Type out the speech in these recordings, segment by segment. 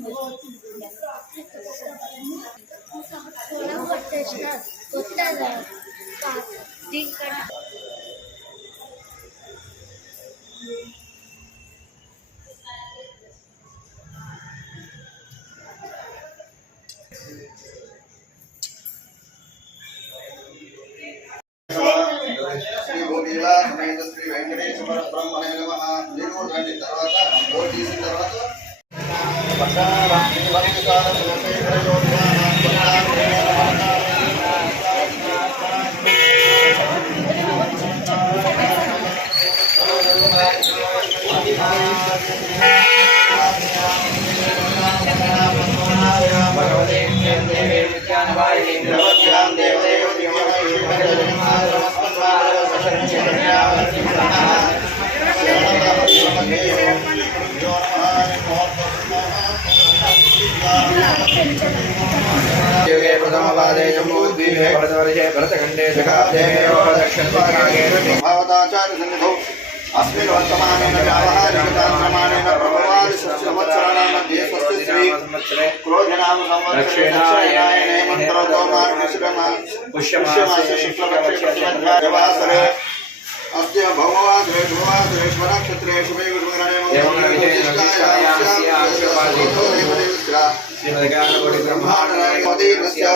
శ్రీ భూమిలా సమేత శ్రీ వెంకటేశ్వర బ్రహ్మణే నమః. నేను రండి తర్వాత ఓట్ చేసిన తర్వాత अस्मिन् वर्तमानेन व्यावहारिकतान्त्रमाणेन प्रभवादि संवत्सराणां मध्ये स्वस्ति श्री क्रोधनाम संवत्सरे मंत्रोतो मार्गशीर्षमास पुष्यमासे शुक्लपक्षे प्रतिपद्वासरे अस्य भगवाद्रेश्वर नक्षत्रेषु मे गुरुग्रहे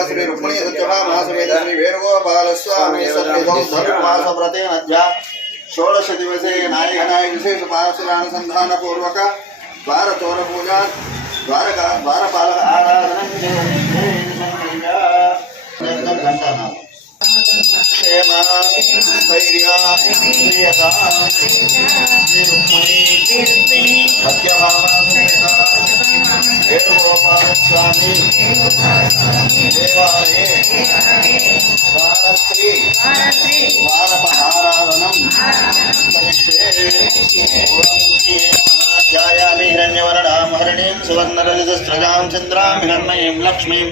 श्री रुक्मिणी सत्यभा महासमेत श्री वेणुगोपाल स्वामी सत्रिधौ धर्मवासव्रतेन षोडश दिवसे नारिहनाय विशेष पार्श्वानुसंधान पूर्वक द्वारतोर पूजा द्वारपालक आराधना क्षेम स्थैर्य प्रियता वेणुगोपाल स्वामी देवालये द्वारश्री द्वारपहाराधनम् ध्यायामि हिरण्यवर्णां हरिणीं सुवर्णरजतस्रजां चन्द्रां हिरण्मयीं लक्ष्मीं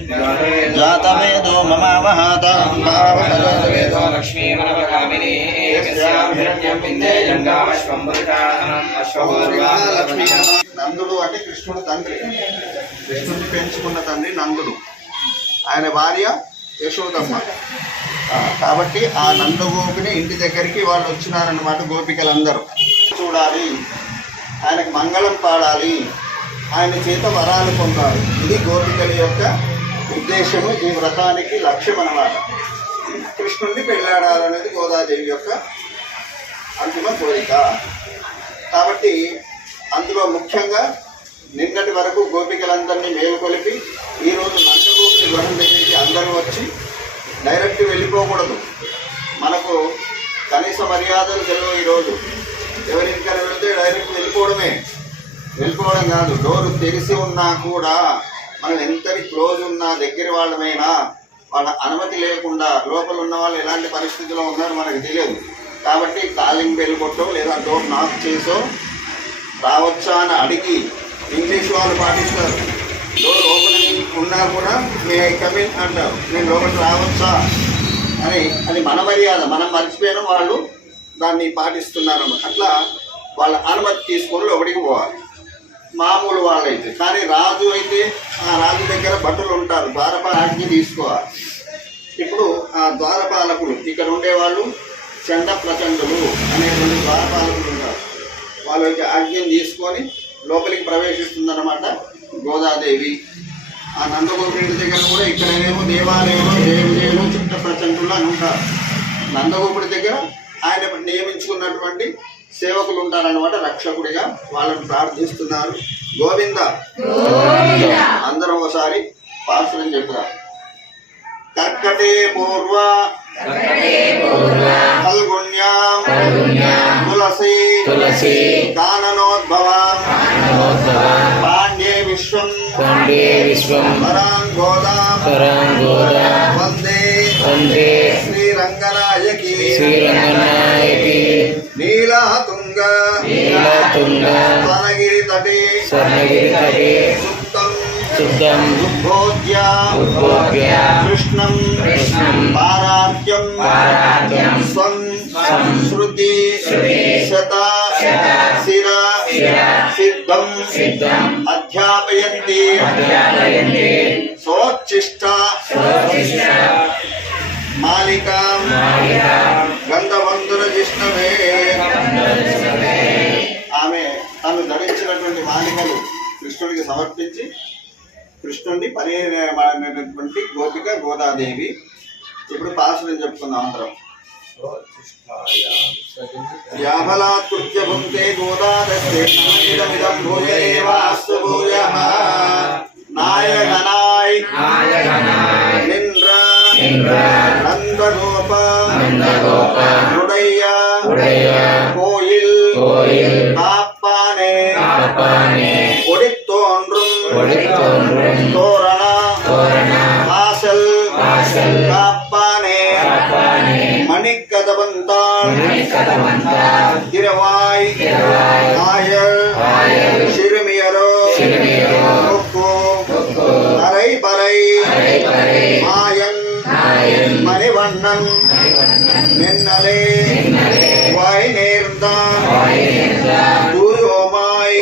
जातवेदो ममावहातां भाववेदो लक्ष्मीमनवगामिनी एकस्यां हिरण्यं विन्दे जङ्गामश्वं पुरुषाणम् अश्वपूर्वालक्ष्मी నందుడు అంటే కృష్ణుడు తండ్రి, కృష్ణుడిని పెంచుకున్న తండ్రి నందుడు, ఆయన భార్య యశోదమ్మ. కాబట్టి ఆ నందగోపిని ఇంటి దగ్గరికి వాళ్ళు వచ్చినారన్నమాట. గోపికలందరూ చూడాలి, ఆయనకు మంగళం పాడాలి, ఆయన చేత వరాలు పొందాలి. ఇది గోపికల యొక్క ఉద్దేశము, ఈ వ్రతానికి లక్ష్యం అన్నమాట. కృష్ణుడిని పెళ్ళాడాలనేది గోదాదేవి యొక్క అంతిమ కోరిక. కాబట్టి అందులో ముఖ్యంగా నిన్నటి వరకు గోపికలందరినీ మేలుకొలిపి ఈరోజు నందగోపిని గృహం దగ్గరికి అందరూ వచ్చి డైరెక్ట్ వెళ్ళిపోకూడదు. మనకు కనీస మర్యాదలు తెలియవు. ఈరోజు ఎవరింటికైనా వెళితే డైరెక్ట్ వెళ్ళిపోవడం కాదు. డోరు తెరిచి ఉన్నా కూడా మనం ఎంతటి క్లోజ్ ఉన్నా, దగ్గర వాళ్ళమైనా వాళ్ళ అనుమతి లేకుండా లోపల ఉన్న వాళ్ళు ఎలాంటి పరిస్థితిలో ఉన్నారో మనకు తెలియదు. కాబట్టి కాలింగ్ బెల్ కొట్టో లేదా డోర్ నాక్ చేసో రావచ్చా అని అడిగి ఇంగ్లీష్ వాళ్ళు పాటిస్తారు. డోర్ ఓపెనింగ్ ఉన్నా కూడా మే ఐ కమ్ ఇన్ అంటారు, నేను లోపలికి రావచ్చా అని. అది మన మర్యాద, మనం మర్చిపోయిన వాళ్ళు దాన్ని పాటిస్తున్నారు. అట్లా వాళ్ళ అనుమతి తీసుకొని లోపలికి పోవాలి మామూలు వాళ్ళైతే. కానీ రాజు అయితే ఆ రాజు దగ్గర భటులు ఉంటారు, ద్వారపాలకుని తీసుకోవాలి. ఇప్పుడు ఆ ద్వారపాలకులు ఇక్కడ ఉండేవాళ్ళు చండ ప్రచండులు అనేటువంటి ద్వారపాలకులు ఉంటారు. వాళ్ళకి ఆజ్ఞను తీసుకొని లోపలికి ప్రవేశిస్తుందన్నమాట గోదాదేవి. ఆ నందగోపురి ఇంటి దగ్గర కూడా ఇక్కడనేమో దేవాలయంలో దేవదేవులు చుట్ట ప్రచండులు అని ఉంటారు. నందగోపురి దగ్గర ఆయన నియమించుకున్నటువంటి సేవకులు ఉంటారన్నమాట, రక్షకుడిగా. వాళ్ళని ప్రార్థిస్తున్నారు. గోవింద అందరం ఒకసారి పాసురం చెప్తారు. కర్కటే పూర్వ ఫల్గుణ్యాం తులసి కాననోద్భవాం పాండ్యే విశ్వం వరాంగోదాం వందే శ్రీరంగనాయకి నీలతుంగ స్వర్ణగిరి తటే శుద్ధం ఉద్బోధ్య కృష్ణం పారార్ఘ్యం స్వం శృతి శత శిర सिद्धं अध्यापयन्ति सोच्छिष्ट मालिकां गन्धवन्तुरजिष्णवे ఆమె తను ధరించినటువంటి మాలికలు కృష్ణుడికి సమర్పించి కృష్ణుడిని పరిణయమైనటువంటి గోపిక గోదాదేవి. ఇప్పుడు పాసుని చెప్పుకుందాం అందరం. యాఫలాత్కృత్య భుంక్తే గోదాదస్యేదమిదం భూయ ఏవాస్తు భూయః నాయగనాయ్ నింద్ర నందగోప ఉడయ్య కోయిల్ காப்பானே ஒடித்தோன்றும் தோரண வாசல் காப்பானே மணிக்கதவந்தாள் திருவாய் ஆயர் சிறுமியரோ கொக்கு அரைபறை மாயன் மணிவண்ணன் மின்னலே வாய் நேர்ந்தான் தூயோமாய்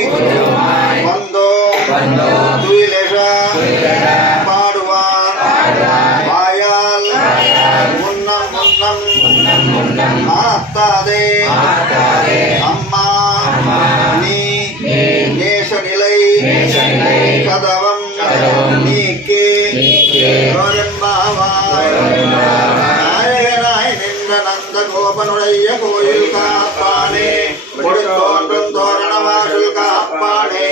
வந்தோ துயிலெழ பாடுவான் வாயால் முன்னம் ஆத்தாதே அம்மா நீ நேசநிலை கதவம் நீக்கே நாயகனாய் நின்ற நந்த கோபனுடைய கோயில் காப்பானே கொடுத்தோன்றும் தோரண வாசல் காப்பானே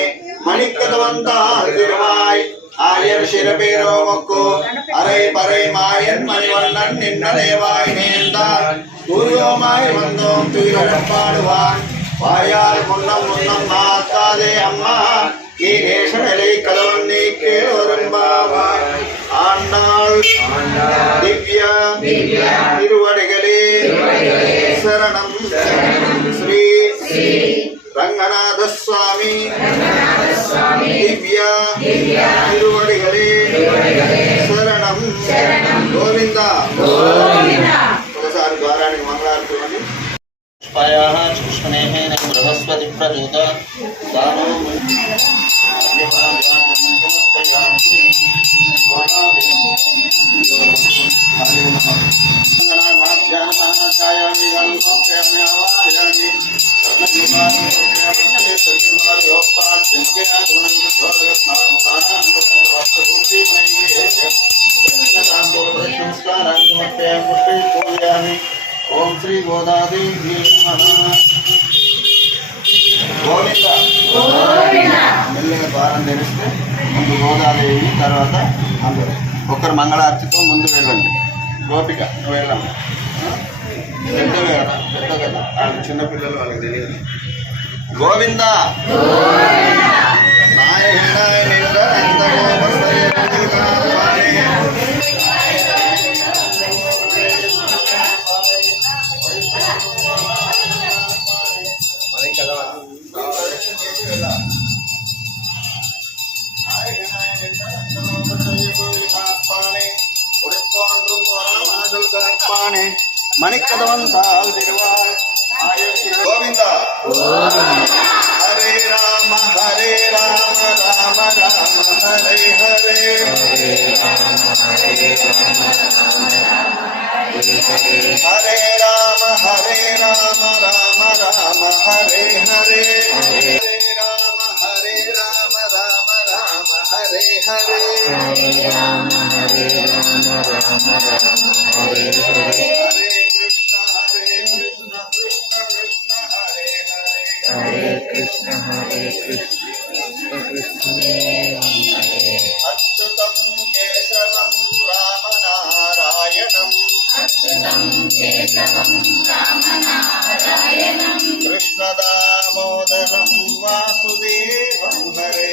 மணிக்கதவந்தால் திருவாய் ஆயர் சிறபேரோ மொக்கு அரை பறை மாயன் மணிவண்ணன் நின்னதேவாய் நேர்ந்தார் தூயோமாய் வந்தோம் துயிலப்பாடுவான் வாயால் முன்னம் மாத்தாதே அம்மா நீ நேசநிலை கதவன் நீக்கே ஒரும்பாவாய் ஆண்டாள் திவ்ய திருவடிகளே சரணம் ஸ்ரீ ரங்கநாத சுவாமி திவ்ய திருவடிகளே శరణం గోవింద ఒకసారి ద్వారానికి మంగళారతి పుష్పాయాః కృష్ణేః బృహస్పతి ప్రచోద దానో ఓం శ్రీ గోదాదేవి గోవింద మెల్లగా ద్వారం తెరిస్తే ముందు గోదాదేవి, తర్వాత అందరూ ఒక్కరు మంగళార్తితో ముందు వెళ్ళండి. గోపిక నువ్వు వెళ్ళాము, పెద్దవే కదా, పెద్ద కదా, వాళ్ళకి చిన్నపిల్లలు వాళ్ళకి తెలియదు. గోవింద నాయనాయ నింద నంద గోపస్తయ மணிக்கதவந்தால் திருவாய் கோவிந்த ஹரே ராம ராம ராம ஹரே ஹரே ஹரே ராம ராம ராம ஹரே ஹரே ஹரே ராம ராம ராம ஹரே ஹரே ராம ராம ஹரே ஹரே हरे कृष्ण कृष्ण अच्युतं केशवं रामनारायणं कृष्णदामोदरं वासुदेवं हरे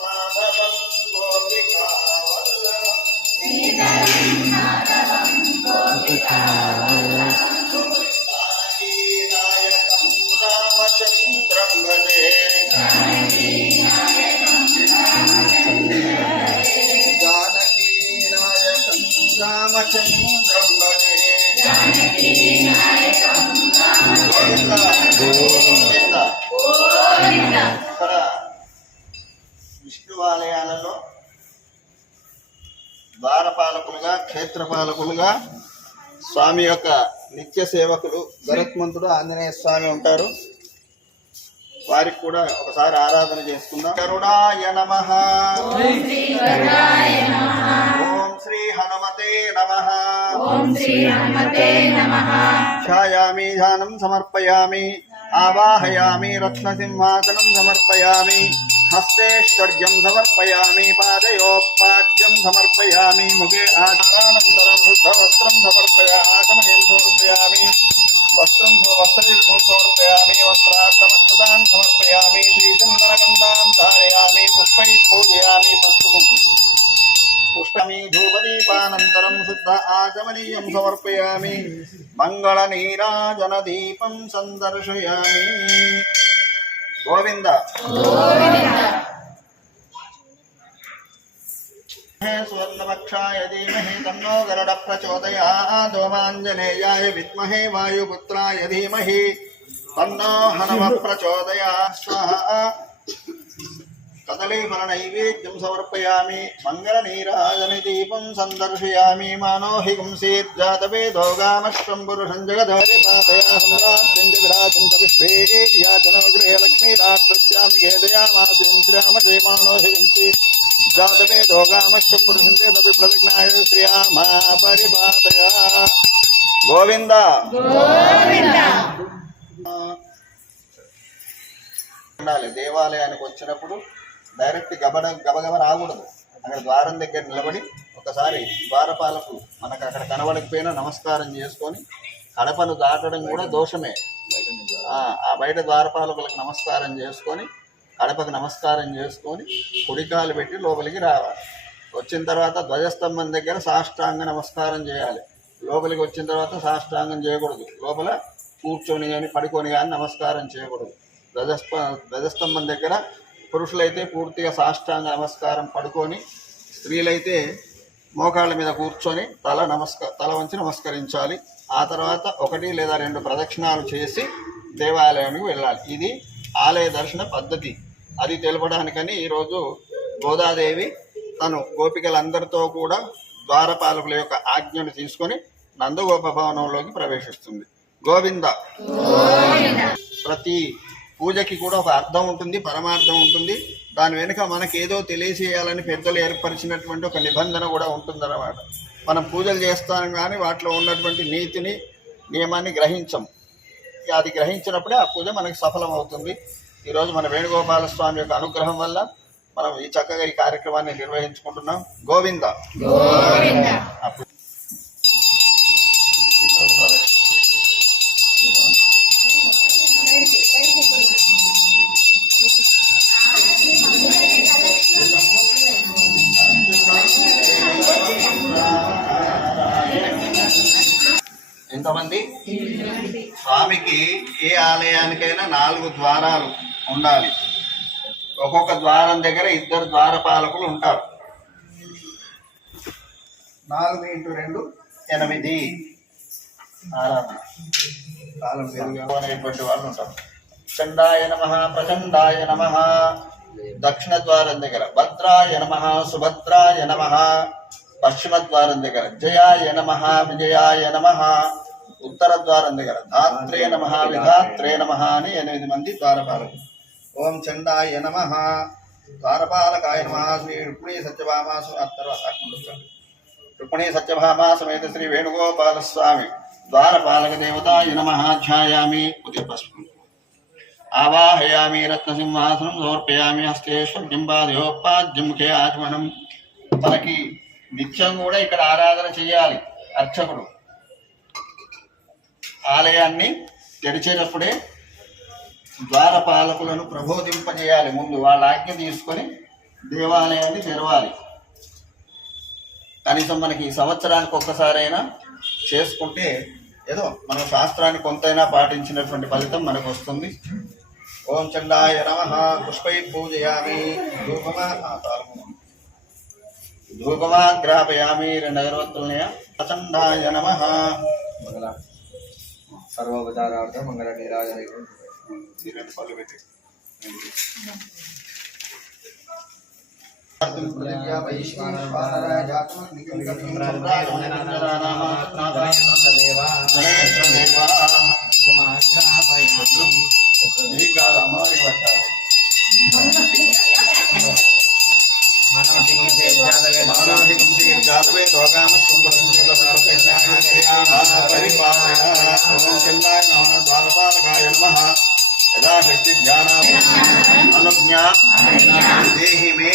माधवं गोपिकावल्लभं रामचन्द्रं भजे जानकीनायकं रामचन्द्रं भजे गोविन्द गोविन्द విష్ణు ఆలయాలలో ద్వారపాలకులుగా క్షేత్రపాలకులుగా స్వామి యొక్క నిత్య సేవకులు గరుత్మంతుడు ఆంజనేయ స్వామి ఉంటారు. వారికి కూడా ఒకసారి ఆరాధన చేసుకుందాం. గరుడాయ నమః. ఓం శ్రీ హనుమతే నమః. ఛాయామి ధ్యానం సమర్పయామి. ఆవాహయామి రత్నసింహాసనం సమర్పయామి. హస్తేశ్వర్యం సమర్పయామి. పాదయోపాద్యం సమర్పయామి. ముఖే ఆచారానంతరం శుద్ధవస్త్రం ఆచమనీయం సమర్పయామి. వస్త్రం సమర్పయామి. వస్త్రార్థమక్షతాన్ సమర్పయామి. శ్రీచందనగంధాం ధారయామి. పుష్పై పూజయామి. పుష్పమి ధూపదీపానంతరం శుద్ధ ఆచమనీయం సమర్పయామి. మంగళ నీరాజన దీపం సందర్శయామి. గోవింద స్వర్ణపక్షాయ ధీమహి తన్నో గరుడ ప్రచోదయాత్. ఓమాంజనేయాయ విద్మహే వాయుపుత్రాయ ధీమహి తన్నో హనుమ ప్రచోదయాత్. స్వాహా. కదలీఫల నైవేద్యం సమర్పయామి. మంగళ నీరాజన దీపం సందర్శయామి. మానోహి గుంసీర్జాతవేదో గామశ్వం పురుషం జగధారి పాదయా సమ్రాజ్యం జగరాజం చ విశ్వేర్యాచనో గృహే లక్ష్మీరాష్ట్రస్యామి ఖేదయామాసిం శ్రీరామశే మానోహి గుంసీర్ జాతవేదో గామశ్వం పురుషం చేదపి ప్రతిజ్ఞాయ శ్రీరామా పరిపాతయా. గోవింద ఉండాలి. దేవాలయానికి వచ్చినప్పుడు డైరెక్ట్ గబగబ రాకూడదు. అక్కడ ద్వారం దగ్గర నిలబడి ఒకసారి ద్వారపాలకు మనకు అక్కడ కనబడకపోయినా నమస్కారం చేసుకొని, కడపను దాటడం కూడా దోషమే. ఆ బయట ద్వారపాలకులకు నమస్కారం చేసుకొని, కడపకు నమస్కారం చేసుకొని కుడికాలు పెట్టి లోపలికి రావాలి. వచ్చిన తర్వాత ధ్వజస్తంభం దగ్గర సాష్టాంగ నమస్కారం చేయాలి. లోపలికి వచ్చిన తర్వాత సాష్టాంగం చేయకూడదు. లోపల కూర్చొని కానీ పడుకొని కానీ నమస్కారం చేయకూడదు. ధ్వజస్తంభం దగ్గర పురుషులైతే పూర్తిగా సాష్టాంగ నమస్కారం పడుకొని, స్త్రీలైతే మోకాళ్ళ మీద కూర్చొని తల వంచి నమస్కరించాలి. ఆ తర్వాత 1 లేదా 2 ప్రదక్షిణాలు చేసి దేవాలయానికి వెళ్ళాలి. ఇది ఆలయ దర్శన పద్ధతి. అది తెలపడానికని ఈరోజు గోదాదేవి తను గోపికలందరితో కూడా ద్వారపాలకుల యొక్క ఆజ్ఞను తీసుకొని నందగోప భవనంలోకి ప్రవేశిస్తుంది. గోవింద. ప్రతి పూజకి కూడా ఒక అర్థం ఉంటుంది, పరమార్థం ఉంటుంది. దాని వెనుక మనకేదో తెలియజేయాలని పెద్దలు ఏర్పరిచినటువంటి ఒక నిబంధన కూడా ఉంటుందన్నమాట. మనం పూజలు చేస్తాం కానీ వాటిలో ఉన్నటువంటి నీతిని, నియమాన్ని గ్రహించం. అది గ్రహించినప్పుడే ఆ పూజ మనకి సఫలం అవుతుంది. ఈరోజు మన వేణుగోపాల స్వామి యొక్క అనుగ్రహం వల్ల మనం ఈ చక్కగా ఈ కార్యక్రమాన్ని నిర్వహించుకుంటున్నాం. గోవింద. ఎంతమంది? స్వామికి ఏ ఆలయానికైనా 4 ద్వారాలు ఉండాలి. ఒక్కొక్క ద్వారం దగ్గర 2 ద్వారపాలకులు ఉంటారు. 4 × 2 8 ఆరాధన కాలం అనేటువంటి వాళ్ళు ఉంటారు. చండాయ నమః, ప్రచండాయ నమః. దక్షిణ ద్వారం దగ్గర భద్రాయ నమః, సుభద్రాయ నమః. పశ్చిమ ద్వారం దగ్గర జయాయ నమః, విజయాయ నమః. ఉత్తర ద్వారం దగ్గర ధాత్రే నమః, విధాత్రే నమః అని 8 మంది ద్వారపాలకులు. ఓం చండాయ నమః, ద్వారపాలకాయ నమః. శ్రీ రుక్మిణీ సత్యభామాసు రుక్మిణీ సత్యభామా సమేత శ్రీ వేణుగోపాల స్వామి ద్వారపాలక దేవతాయ నమః. ధ్యాయామి. ఆవాహయామి. రత్నసింహాసనం సమర్పయామి. హస్తేశ్వర్యం పాదయోపాద్యం ముఖే ఆచమనం. మనకి నిత్యం కూడా ఇక్కడ ఆరాధన చేయాలి. అర్చకుడు ఆలయాన్ని తెరిచేటప్పుడే ద్వారపాలకులను ప్రబోధింపజేయాలి. ముందు వాళ్ళ ఆజ్ఞ తీసుకొని దేవాలయాన్ని తెరవాలి. కనీసం మనకి సంవత్సరానికి ఒక్కసారైనా చేసుకుంటే ఏదో మన శాస్త్రాన్ని కొంతైనా పాటించినటువంటి ఫలితం మనకు వస్తుంది. ఓం చండాయ నమః. పుష్పై పూజయామి. ధూపమాగ్రాపయామి. 2 అగరవత్తులనయ. ప్రచండాయ నమః. సర్వోపచారార్థ మంగళ నీరాజన. 2 పళ్ళు పెట్టి यदाशक्ति ज्ञान अनुज्ञा देहि मे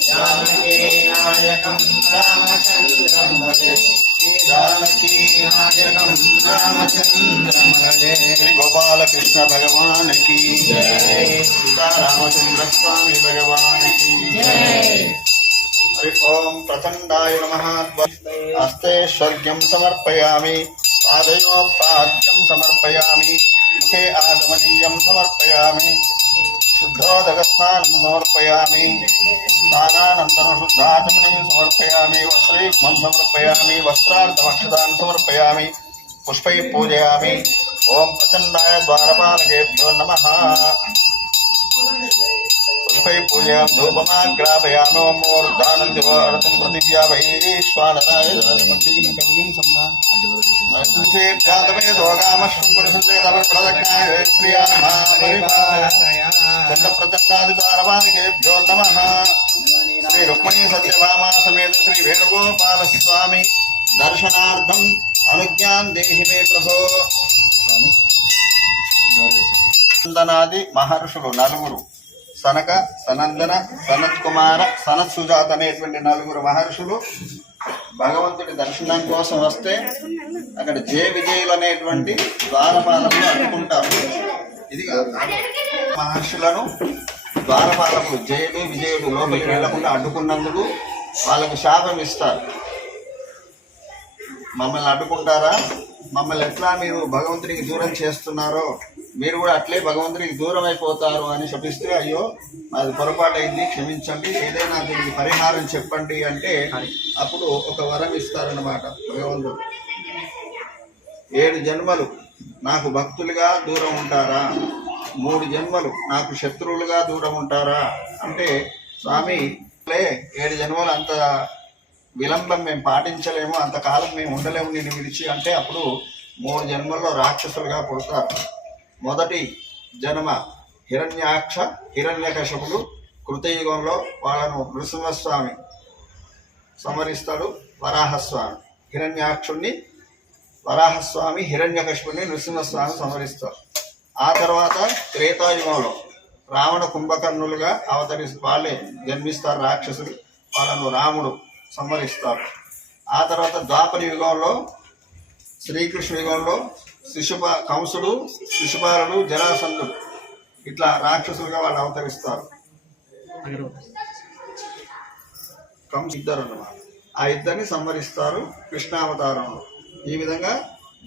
जानकी नायकं रामचंद्रं भजे जानकी नायकं रामचंद्रं भजे गोपाल कृष्ण भगवान की जय सीता रामचंद्र स्वामी भगवान की जय हरि ओम प्रचंडाय नमः हस्ते स्वर्ग्यं समर्पयामि पादयोः पाद्यं समर्पयामि मुखे आगमनीयं समर्पयामि शुद्धोदकस्नानं समर्पयामि स्नानानन्तरं शुद्धाचमनीं समर्पयामि वस्त्रयुग्मं समर्पयामि वस्त्रार्धमक्षतान् समर्पयामि पुष्पैः पूजयामि ओम प्रचंडाय द्वारपालकेभ्यो नमः पुष्पैः पूजयां धूपमाग्रापयामि ओम मूर्धानं दिवारतं पृथिव्या वैश्वानराय धर्मग्निं कविं सम्मान प्रचंडादिद्वारपालकेभ्यो नमः श्री रुक्मिणी सत्यभामा समेत श्री वेणुगोपाल स्वामी दर्शनार्थम अनुज्ञान देहि मे प्रभो स्वामी నందనాది మహర్షులు నలుగురు సనక సనందన సనత్ కుమార సనత్ సుజాత అనేటువంటి నలుగురు మహర్షులు భగవంతుడి దర్శనం కోసం వస్తే అక్కడ జయ విజయులు అనేటువంటి ద్వారపాలకులు అడ్డుకుంటారు. ఇది మహర్షులను ద్వారపాలకులు జయుడు విజయుడు లోపలికి వెళ్లకుండా అడ్డుకున్నందుకు వాళ్ళకు శాపం ఇస్తారు. మమ్మల్ని అడ్డుకుంటారా, మమ్మల్ని ఎట్లా మీరు భగవంతుడికి దూరం చేస్తున్నారో మీరు కూడా అట్లే భగవంతుడికి దూరం అయిపోతారు అని శపిస్తే, అయ్యో అది పొరపాటు అయింది క్షమించండి, ఏదైనా దీనికి పరిహారం చెప్పండి అంటే అప్పుడు ఒక వరం ఇస్తారన్నమాట భగవంతుడు. 7 జన్మలు నాకు భక్తులుగా దూరం ఉంటారా, 3 జన్మలు నాకు శత్రువులుగా దూరం ఉంటారా అంటే, స్వామి 7 జన్మలు అంత విలంబం మేము పాటించలేము, అంతకాలం మేము ఉండలేము నేను విడిచి అంటే అప్పుడు 3 జన్మల్లో రాక్షసులుగా పుడతారు. మొదటి జన్మ హిరణ్యాక్ష హిరణ్యకశపులు కృతయుగంలో వాళ్ళను నృసింహస్వామి సమరిస్తాడు. వరాహస్వామి హిరణ్యాక్షుణ్ణి, వరాహస్వామి హిరణ్యకశపుని నృసింహస్వామి సమరిస్తారు. ఆ తర్వాత త్రేతాయుగంలో రావణ కుంభకర్ణులుగా వాళ్ళే జన్మిస్తారు రాక్షసులు, వాళ్ళను రాముడు సంహరిస్తారు. ఆ తర్వాత ద్వాపర యుగంలో శ్రీకృష్ణ యుగంలో కంసుడు, శిశుపాలుడు, జరాసంధుడు ఇట్లా రాక్షసులుగా వాళ్ళు అవతరిస్తారు. కంసు ఇద్దరు అన్నమాట, ఆ ఇద్దరిని సంహరిస్తారు కృష్ణావతారంలో. ఈ విధంగా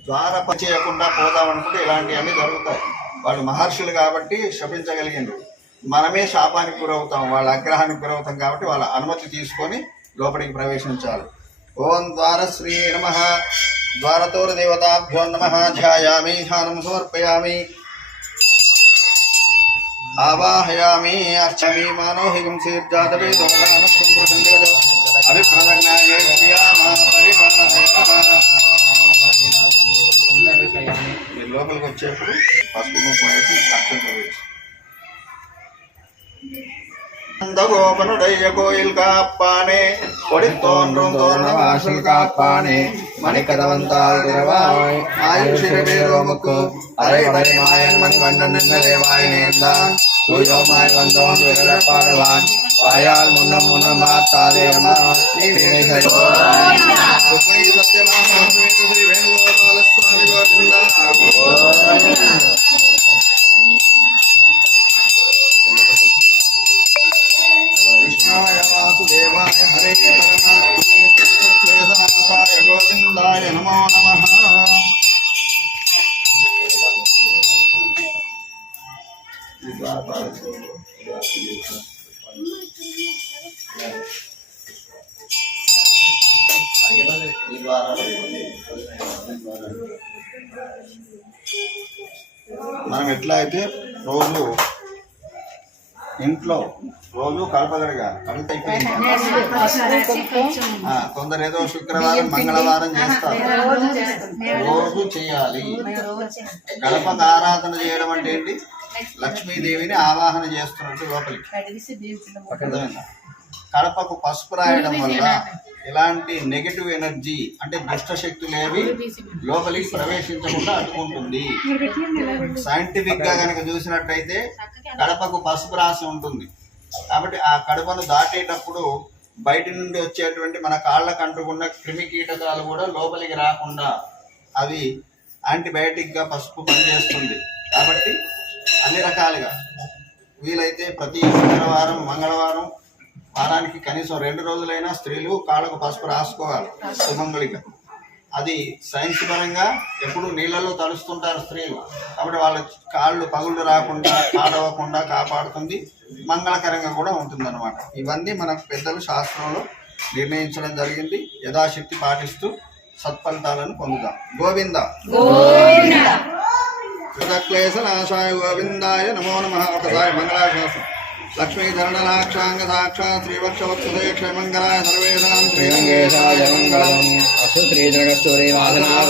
ద్వారప చేయకుండా పోదామనుకుంటే ఇలాంటివన్నీ జరుగుతాయి. వాళ్ళు మహర్షులు కాబట్టి శపించగలిగిండ్రు, మనమే శాపానికి గురవుతాం, వాళ్ళ ఆగ్రహానికి గురవుతాం కాబట్టి వాళ్ళ అనుమతి తీసుకొని లోపలికి ప్రవేశించాలి. ఓం ద్వారశ్రీ నమః ద్వారతోర దేవతాభ్యో నమః ధ్యాయామి ధ్యానం సమర్పయామి ఆవాహయామి అర్చమి మానోహిగం శీర్జాతవేదో అభిప్రదజ్ఞాయే శ్రీయామా మీరు లోపలికి వచ్చేప్పుడు పసుపు కుంకుమ వేసి అక్షంతలు వేసి கோபனுடைய கோயில் காப்பானே கொடித்தோன்றும் தோரண வாசல் காப்பானே மணிக்கதவந்தால் திறவாய் ஆயுஷிரவேரோமுக்கு அரைவரை மாயன் மணிவண்ணன் நிறைவாய் நேர்ந்தான் தூயோமாய் வந்தோன் விரலப்பாடுவான் வாயால் முன்னம் முன்னம் பார்த்தாதே அம்மா நீ ருக்மிணி சத்யபாமா ஸ்ரீ வேணுகோபால சுவாமி கோவிந்தா. कृष्णाय वासुदेवाय हरे परमात्मने क्लेशनाशाय गोविन्दाय नमो नमः. మనం ఎట్లా అయితే రోజు ఇంట్లో రోజు కలపగలిగా కలిపి అయిపోయింది. కొందరు ఏదో శుక్రవారం మంగళవారం చేస్తారు, రోజు చేయాలి. గడపకు ఆరాధన చేయడం అంటే ఏంటి? లక్ష్మీదేవిని ఆవాహన చేస్తున్నట్టు లోపలికి. కడపకు పసుపు రాయడం వల్ల ఎలాంటి నెగటివ్ ఎనర్జీ అంటే దుష్ట శక్తులేవి లోపలికి ప్రవేశించకుండా అడ్డుకుంటుంది. సైంటిఫిక్ గా కనుక చూసినట్టయితే కడపకు పసుపు రాసి ఉంటుంది కాబట్టి ఆ కడపను దాటేటప్పుడు బయట నుండి వచ్చేటువంటి మన కాళ్ళకు అంటుకున్న క్రిమి కీటకాలు కూడా లోపలికి రాకుండా అవి యాంటీబయాటిక్ గా పసుపు పనిచేస్తుంది. కాబట్టి అన్ని రకాలుగా వీలైతే ప్రతి శుక్రవారం మంగళవారం వారానికి కనీసం 2 రోజులైనా స్త్రీలు కాళ్ళకు పసుపు రాసుకోవాలి సుమంగళిగా. అది సైన్స్ పరంగా ఎప్పుడు నీళ్ళలో తడుస్తుంటారు స్త్రీలు కాబట్టి వాళ్ళ కాళ్ళు పగుళ్ళు రాకుండా పాడవకుండా కాపాడుతుంది, మంగళకరంగా కూడా ఉంటుంది అన్నమాట. ఇవన్నీ మన పెద్దలు శాస్త్రంలో నిర్ణయించడం జరిగింది. యథాశక్తి పాటిస్తూ సత్ఫలితాలను పొందుతాం. గోవింద క్లేశ నాశాయ గోవిందాయ నమో నమః. ఒకసారి మంగళాశాసనం. లక్ష్మీధరణలాక్షాంగ సాక్షాత్ శ్రీవక్షవత్సదే క్షేమంగళాయ సర్వేషాం శ్రీరంగేశాయ మంగళం. అసు శ్రీధరకస్తూరి వాదనాయ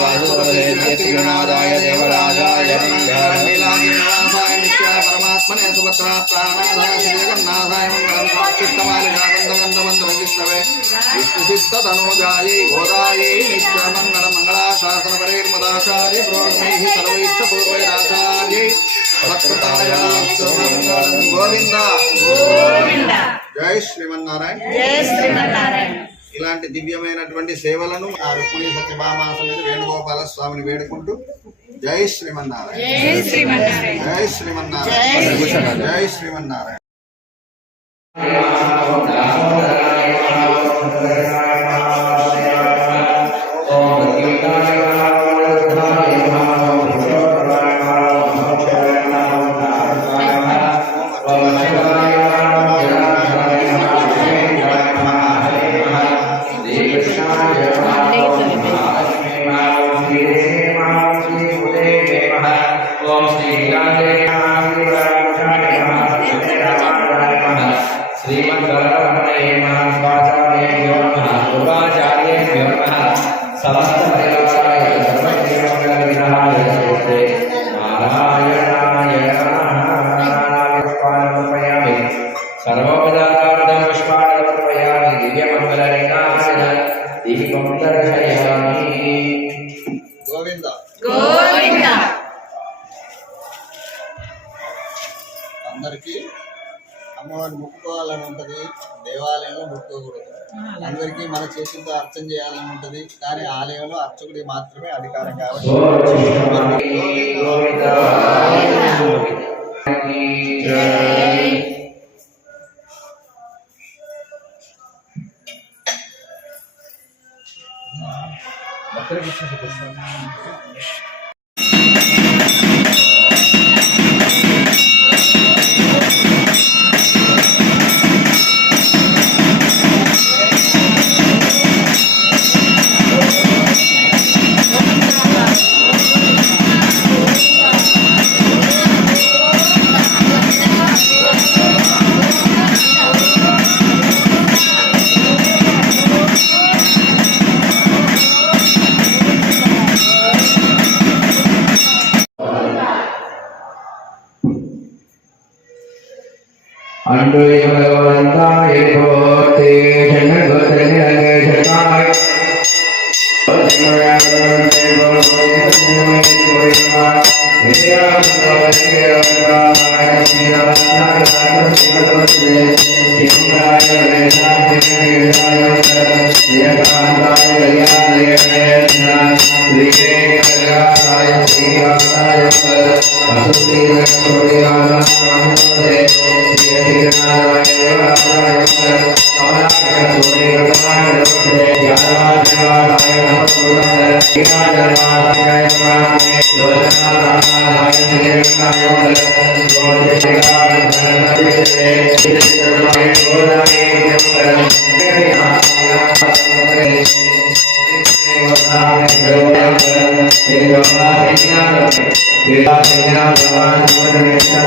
దేవరాజాయ నీలాగిరివాసాయ నిత్యాయ పరమాత్మనే సుభద్రా ప్రాణాధాయ శ్రీజగన్నాథాయ మంగళం. చిత్తమాలికాబంధవంతమంత్రవిష్ణవే విష్ణుసిద్ధతనూజాయై గోదాయై నిత్యమంగళ మంగళాశాసన పరేర్మదాచార్య ప్రోగ్మైః సర్వైశ్చ పూర్వైరాచార్యై గోవింద జై శ్రీమన్నారాయణ. ఇలాంటి దివ్యమైనటువంటి సేవలను ఆ రుక్మిణీ సత్యభామాసమితి వేణుగోపాల స్వామిని వేడుకుంటూ జై శ్రీమన్నారాయణ, జై శ్రీమన్నారాయణ, జై శ్రీమన్నారాయణ. సర్వపదార్థం పుష్పాణి దివ్యమంగళ దీపం దర్శయామి. గోవింద అందరికీ అమ్మవారిని ముట్టుకోవాలని ఉంటుంది, దేవాలయంలో ముట్టుకోకూడదు. అందరికీ మన చేతులతో అర్చన చేయాలని ఉంటుంది, కానీ ఆలయంలో అర్చకుడికి మాత్రమే అధికారం కాబట్టి भगवन्ताय भोते Terima kasih.